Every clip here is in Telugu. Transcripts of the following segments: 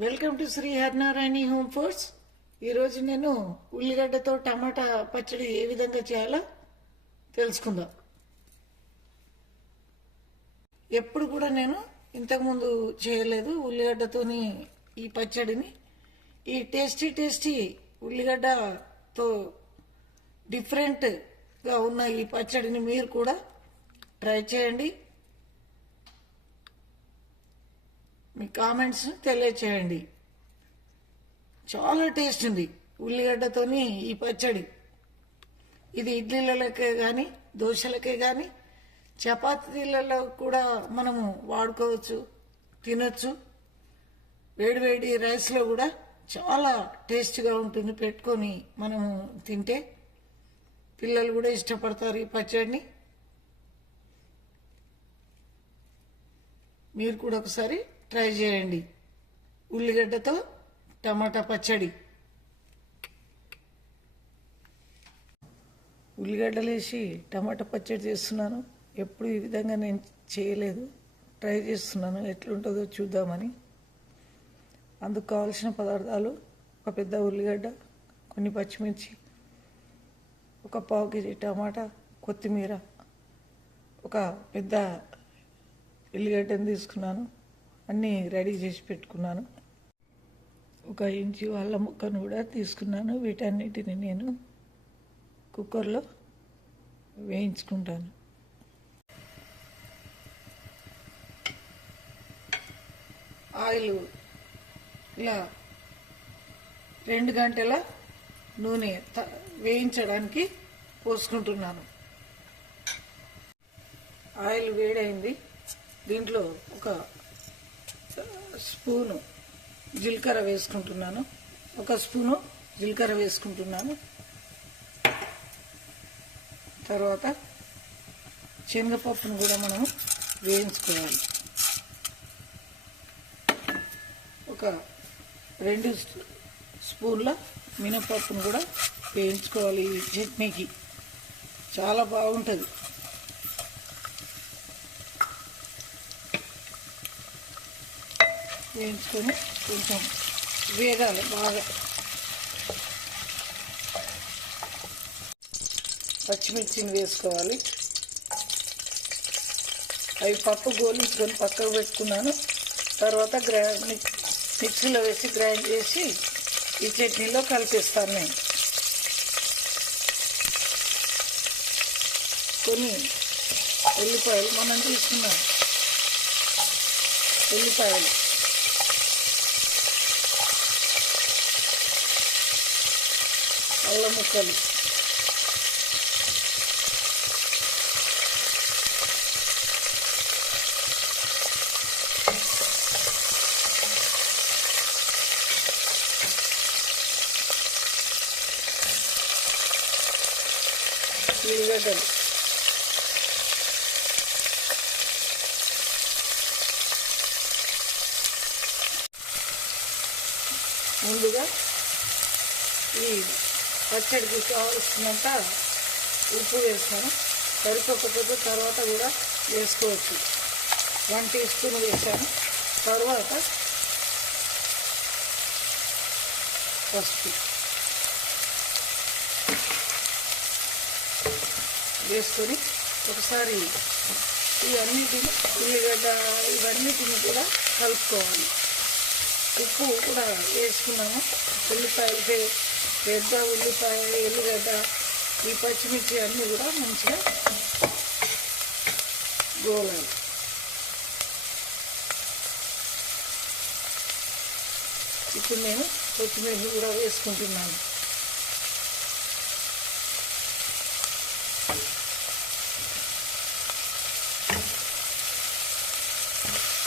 Welcome to Shri Harinarayani Home Foods. ఈరోజు నేను ఉల్లిగడ్డతో టమాటా పచ్చడి ఏ విధంగా చేయాలో తెలుసుకుందాం. ఎప్పుడు కూడా నేను ఇంతకుముందు చేయలేదు ఉల్లిగడ్డతోని ఈ పచ్చడిని. ఈ టేస్టీ టేస్టీ ఉల్లిగడ్డతో డిఫరెంట్గా ఉన్న ఈ పచ్చడిని మీరు కూడా ట్రై చేయండి. మీ కామెంట్స్ తెలియచేయండి. చాలా టేస్ట్ ఉంది ఉల్లిగడ్డతోని ఈ పచ్చడి. ఇది ఇడ్లీలకే కానీ దోశలకే కానీ చపాతీలలో కూడా మనము వాడుకోవచ్చు తినొచ్చు. వేడివేడి రైస్లో కూడా చాలా టేస్ట్గా ఉంటుంది పెట్టుకొని మనము తింటే. పిల్లలు కూడా ఇష్టపడతారు ఈ పచ్చడిని. మీరు కూడా ఒకసారి ట్రై చేయండి. ఉల్లిగడ్డతో టమాటా పచ్చడి. ఉల్లిగడ్డలు వేసి టమాటా పచ్చడి చేస్తున్నాను. ఎప్పుడు ఈ విధంగా నేను చేయలేదు. ట్రై చేస్తున్నాను. ఎట్లుంటుందో చూద్దామని. అందుకు కావాల్సిన పదార్థాలు ఒక పెద్ద ఉల్లిగడ్డ కొన్ని పచ్చిమిర్చి ఒక పావు కేజీ టమాటా కొత్తిమీర ఒక పెద్ద ఉల్లిగడ్డను తీసుకున్నాను. అన్నీ రెడీ చేసి పెట్టుకున్నాను. ఒక ఇంచు అల్లం ముక్కను కూడా తీసుకున్నాను. వీటన్నిటిని నేను కుక్కర్లో వేయించుకుంటాను. ఆయిల్ ఇలా రెండు గంటల నూనె త- వేయించడానికి పోసుకుంటున్నాను. ఆయిల్ వేడైంది. దీంట్లో ఒక స్పూను జీలకర్ర వేసుకుంటున్నాను. ఒక స్పూను జీలకర్ర వేసుకుంటున్నాను. తర్వాత శనగపప్పును కూడా మనము వేయించుకోవాలి. ఒక రెండు స్పూన్ల మినపప్పును కూడా వేయించుకోవాలి ఈ చట్నీకి. చాలా బాగుంటుంది. వేయించుకొని కొంచెం వేగాలి బాగా. పచ్చిమిర్చిని వేసుకోవాలి. అవి పప్పు గోలించుకొని పక్కకు పెట్టుకున్నాను. తర్వాత గ్రా మిక్సీలో వేసి గ్రైండ్ చేసి ఈ చట్నీలో కలిపిస్తాను నేను. కొన్ని ఉల్లిపాయలు మనం తీసుకున్నాం ఉల్లిపాయలు. అల్లం ముక్కలు. ఉల్లిగడ్డలు ముందుగా ఈ పచ్చడికి కావాల్సినంత ఉప్పు వేస్తాను. సరిపోకపోతే తర్వాత కూడా వేసుకోవచ్చు. వన్ టీ స్పూన్ వేసాను. తర్వాత పసుపు వేసుకొని ఒకసారి ఈ అన్నిటిని ఉల్లిగడ్డ ఇవన్నిటిని కూడా కలుపుకోవాలి. ఉప్పు కూడా వేసుకున్నాము. ఉల్లిపాయలు పెద్ద ఉల్లిపాయ ఎల్లిగడ్డ ఈ పచ్చిమిర్చి అన్నీ కూడా మంచిగా గోలాలి. ఇప్పుడు నేను కొత్తిమీర కూడా వేసుకుంటున్నాను.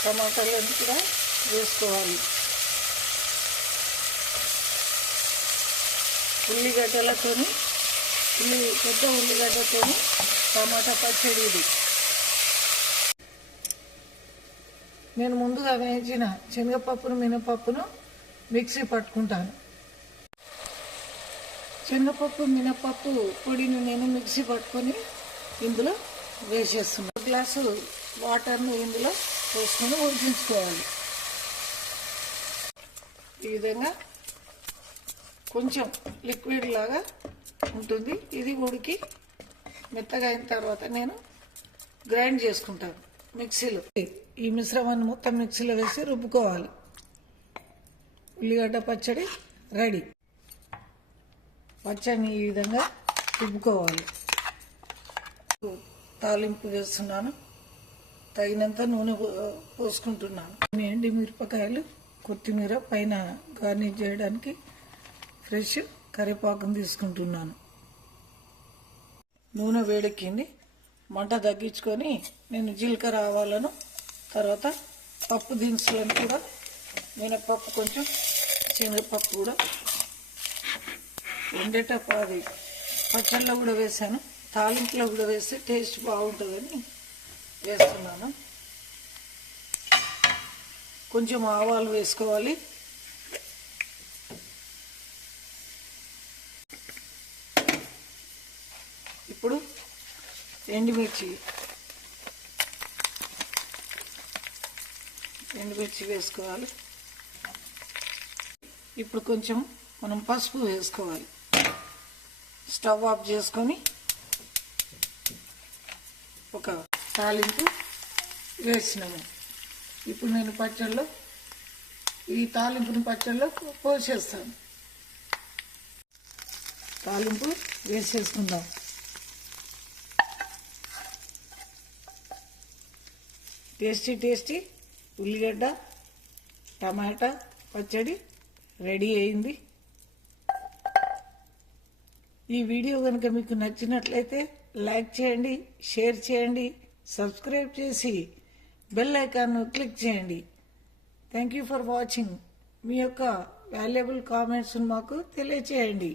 టమాటాలన్నీ కూడా వేసుకోవాలి. ఉల్లిగడ్డలతోని ఉల్లి పెద్ద ఉల్లిగడ్డతోని టమాటా పచ్చడి ఇది. నేను ముందుగా వేయించిన శనగపప్పును మినపప్పును మిక్సీ పట్టుకుంటాను. శనగపప్పు మినపప్పు పొడిని నేను మిక్సీ పట్టుకొని ఇందులో వేసేస్తున్నాను గ్లాసు వాటర్ను ఇందులో వేసుకొని ఉడికించుకోవాలి. ఈ విధంగా కొంచెం లిక్విడ్ లాగా ఉంటుంది. ఇది ఉడికి మెత్తగా అయిన తర్వాత నేను గ్రైండ్ చేసుకుంటాను మిక్సీలో. ఈ మిశ్రమాన్ని మొత్తం మిక్సీలో వేసి రుబ్బుకోవాలి. ఉల్లిగడ్డ పచ్చడి రెడీ. పచ్చడిని ఈ విధంగా రుబ్బుకోవాలి. తాలింపు వేస్తున్నాను. తగినంత నూనె పోసుకుంటున్నాను. ఎండి మిరపకాయలు కొత్తిమీర పైన గార్నిష్ చేయడానికి ఫ్రెష్ కరివేపాకును తీసుకుంటున్నాను. నూనె వేడెక్కింది. మంట తగ్గించుకొని నేను జీలకర్ర ఆవాలను తర్వాత పప్పు దినుసులను కూడా మినపప్పు కొంచెం శనగపప్పు కూడా. వండేటప్పుడు అది పచ్చళ్ళలో కూడా వేసాను తాలింపులో కూడా వేస్తే టేస్ట్ బాగుంటుందని వేస్తున్నాను. కొంచెం ఆవాలు వేసుకోవాలి ఇప్పుడు ఎండుమిర్చి. ఎండుమిర్చి వేసుకోవాలి. ఇప్పుడు కొంచెం మనం పసుపు వేసుకోవాలి. స్టవ్ ఆఫ్ చేసుకొని ఒక తాలింపు వేసినాము. ఇప్పుడు నేను పచ్చళ్ళలో ఈ తాలింపుని పచ్చళ్ళలో పోసేస్తాను. తాలింపు వేసేసుకుందాం. Tasty tasty. ఉల్లిగడ్డ టమాటా పచ్చడి రెడీ అయింది. ఈ వీడియో కనుక మీకు నచ్చినట్లయితే లైక్ చేయండి షేర్ చేయండి సబ్స్క్రైబ్ చేసి బెల్ ఐకాన్ను క్లిక్ చేయండి. థ్యాంక్ యూ ఫర్ వాచింగ్ మీ యొక్క వాల్యుబుల్ కామెంట్స్ను మాకు తెలియచేయండి.